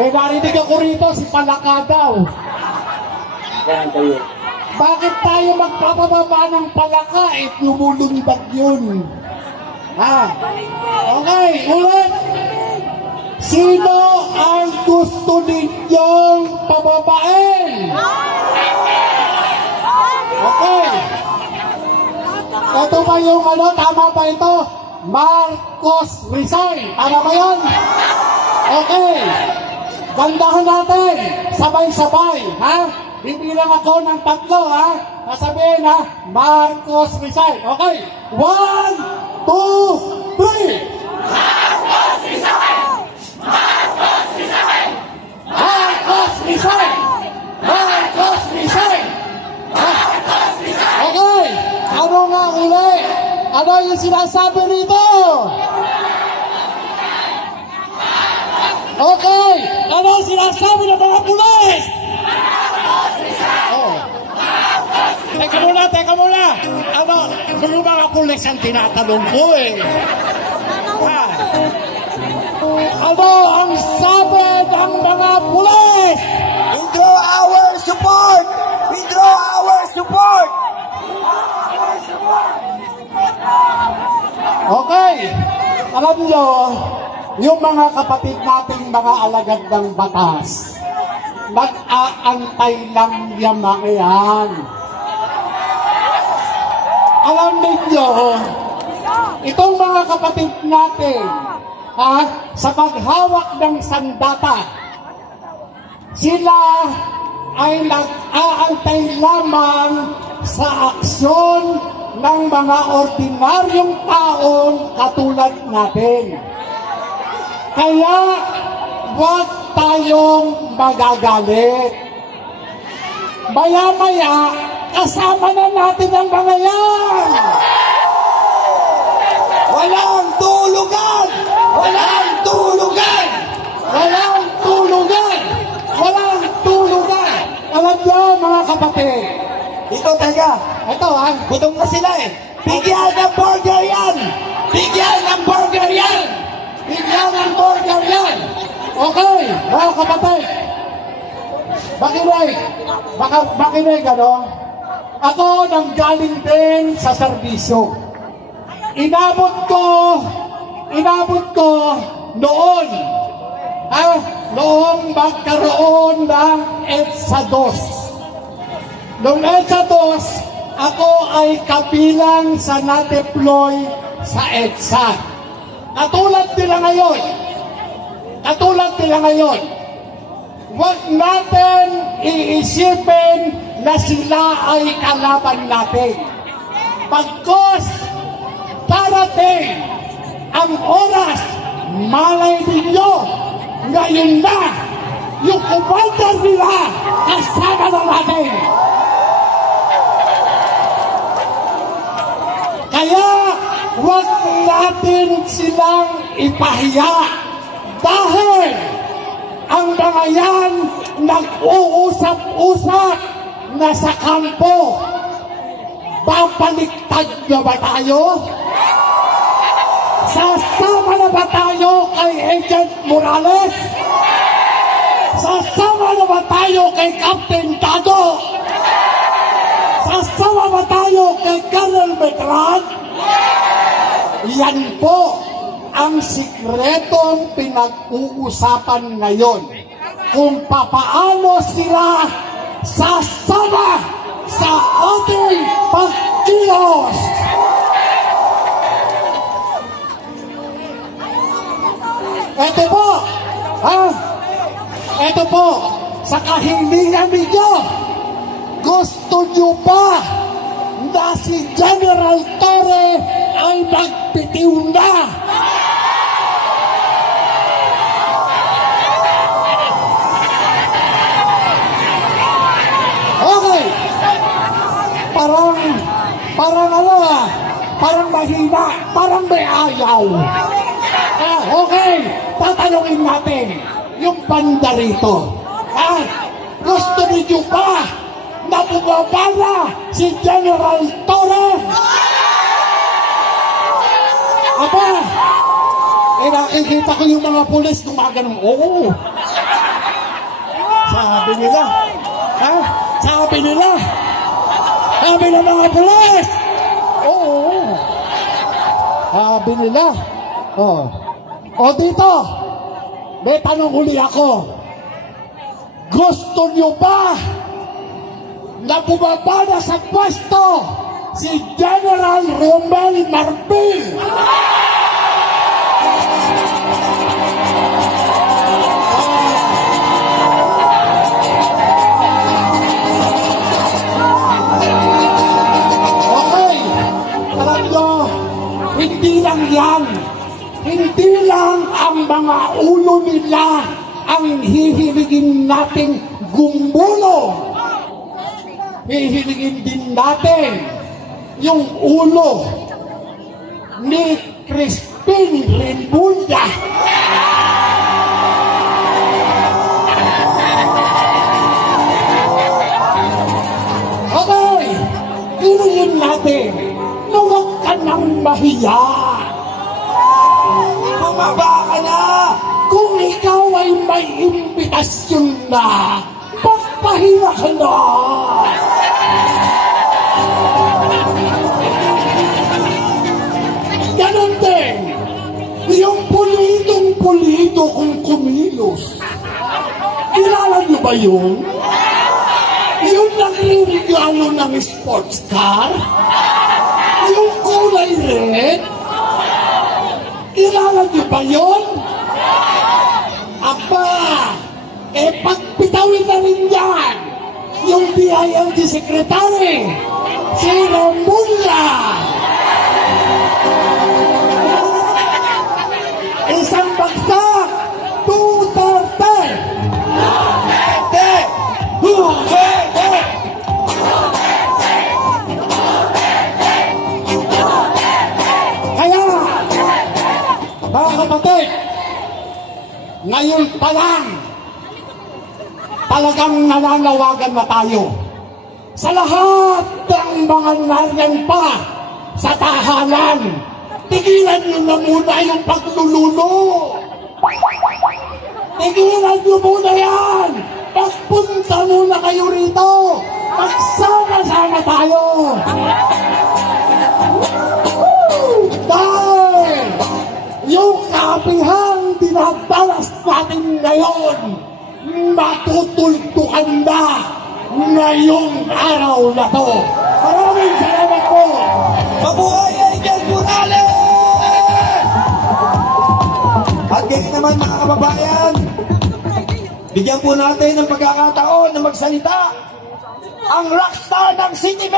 May narinig ako rito, si Palaka daw. Bakit tayo magpapababa ng Palaka? Lumulundag yun. Okay, ulit. Sino ang gusto ninyong pababain? Okay. Ito ba yung tama ba ito? Marcos Rizal. Tama ba yun? Okay. Gandahan natin. Sabay-sabay. Bibilang ako ng 3, Sasabihin, Marcos Rizal. Okay. 1, 2, 3. Marcos Rizal! Marcos Rizal! Marcos Rizal! Marcos Rizal! Marcos Rizal! Okay. Ano nga uli? Ano yung sinasabi rito? Okay. Ano yung sinasabi ng mga pulis? Teka muna. Ano, yung mga pulis ang tinatanong ko Ano ang sabi ng mga pulis? Withdraw our support! Withdraw our support! Okay. Alam nyo, yung mga kapatid nating mga alagad ng batas, nag-aantay lang yung mga yan. Alam ninyo, itong mga kapatid natin, sa paghawak ng sandata, sila ay nag-aantay lamang sa aksyon ng mga ordinaryong taong katulad natin. Kaya, huwag tayong magagalit. Maya-maya, kasama na natin ang mga yan! Walang tulugan! Walang tulugan! Walang tulugan! Walang tulugan! Alam niyo, mga kapatid, Ito, teka. ito Gutom na sila Bigyan ng burger yan! Bigyan ng burger yan! bigyan ng burger yan! Okay, mga kapatid, makinig, ako nanggaling din sa serbisyo. Inabot ko noon, noong magkaroon ng EDSA 2. Noong EDSA 2, ako ay kabilang sa na-deploy sa EDSA. Katulad nila ngayon, huwag natin iisipin na sila ay kalaban natin. Pagkos darating ang oras, malay ninyo, ngayon na, yung commander nila, kasama na natin. Kaya, huwag natin silang ipahiya dahil ang mga yan nag-uusap-usap na sa kampo. Babaliktad na ba tayo? Sasama na ba tayo kay Agent Morales? Sasama na ba tayo kay Captain Dago? Sasama ba tayo kay Colonel Betran? Yan po ang sikretong pinag-uusapan ngayon. Kung papaano sila sasama sa ating pagkilos. Ito po, sa kahilingan ninyo, gusto nyo ba na si General Torre ay magpitiw na? Okay. Parang mahina, parang may ayaw. Okay, tatanungin natin yung banda rito. Gusto niyo ba na bumaba na si General Torre? Aba, nakikita ko yung mga pulis gumaganong, oo. Sabi nila. Ha? Sabi nila. Sabi ng mga pulis. Oo. Sabi nila. Oh. O dito, may tanong uli ako. Gusto nyo ba na bumaba na sa pwesto si General Romel Marbil? Okay, alam nyo, hindi lang yan. Hindi lang ang mga ulo nila ang hihiligin nating gumulong. Hihiligin din natin yung ulo ni Crispin Rimbulla. Okay, hihiligin natin na huwag ka nang mahiya. Bumaba ka na. Kung ikaw ay may imbitasyon na, pagpahinga ka na. Ganon din, yung pulidong-pulido kong kumilos. Kilala niyo ba yun? Yung nagre-regalo ng sports car? Yung kulay red? Kilala niyo ba yun? Aba, pagpitawin na rin yan yung DILG Secretary, si Rimbulla. Isang bagsak, Duterte! Duterte! Kaya, mga kapatid, ngayon pa lang, talagang nananawagan na tayo sa lahat ng mga nariyan pa sa tahanan. Tigilan nyo na muna yung pagluluno. Tigilan nyo muna yan. Pagpunta muna kayo rito. Magsama-sama tayo. Dahil yung kapihang dinadalas natin ngayon, matutultukan na ngayong araw na to. Maraming salamat po. Mabuhay Angel Morales! At ngayon naman mga kababayan, bigyan po natin ng pagkakataon na magsalita ang rockstar ng City